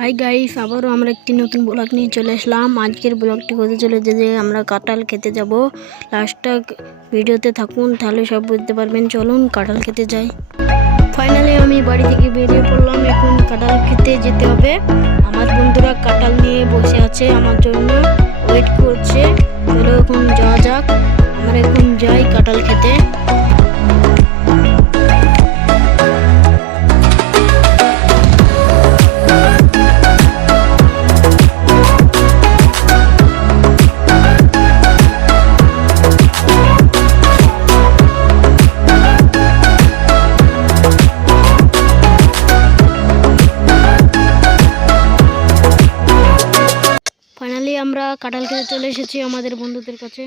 Hi guys, আবারও আমরা একটি নতুন ব্লগ নিয়ে চলে আসলাম। আজকের ব্লগটি হতে চলেছে যে আমরা কাঁঠাল খেতে যাব। লাস্টটা ভিডিওতে থাকুন, তাহলে সব বুঝতে পারবেন। চলুন কাঁঠাল খেতে যাই। ফাইনালি আমি বাড়ি থেকে বেরিয়ে পড়লাম। এখন কাঁঠাল খেতে যেতে হবে। আমার বন্ধুরা কাঁঠাল নিয়ে বসে আছে, আমার জন্য ওয়েট করছে। চলো এখন যাওয়া যাক। আমরা এখন যাই কাঁঠাল খেতে। ফাইনালি আমরা কাঁঠাল খেতে চলে এসেছি আমাদের বন্ধুদের কাছে।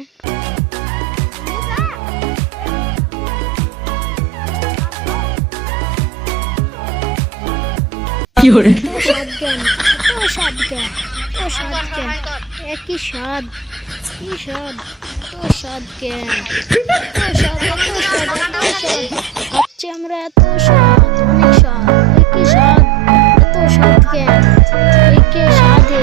একই স্বাদ, কি স্বাদ, এত স্বাদ কেন? আচ্ছা আমরা এত স্বাদ, অনেক স্বাদ, একই স্বাদ, এত স্বাদ কেন? একে স্বাদে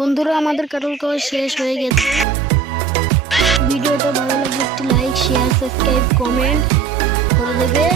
বন্ধুরা, আমাদের কাঁঠাল খাওয়া শেষ হয়ে গেছে। ভিডিওটা ভালো লাগলে একটি লাইক, শেয়ার, সাবস্ক্রাইব, কমেন্ট করে দেবে।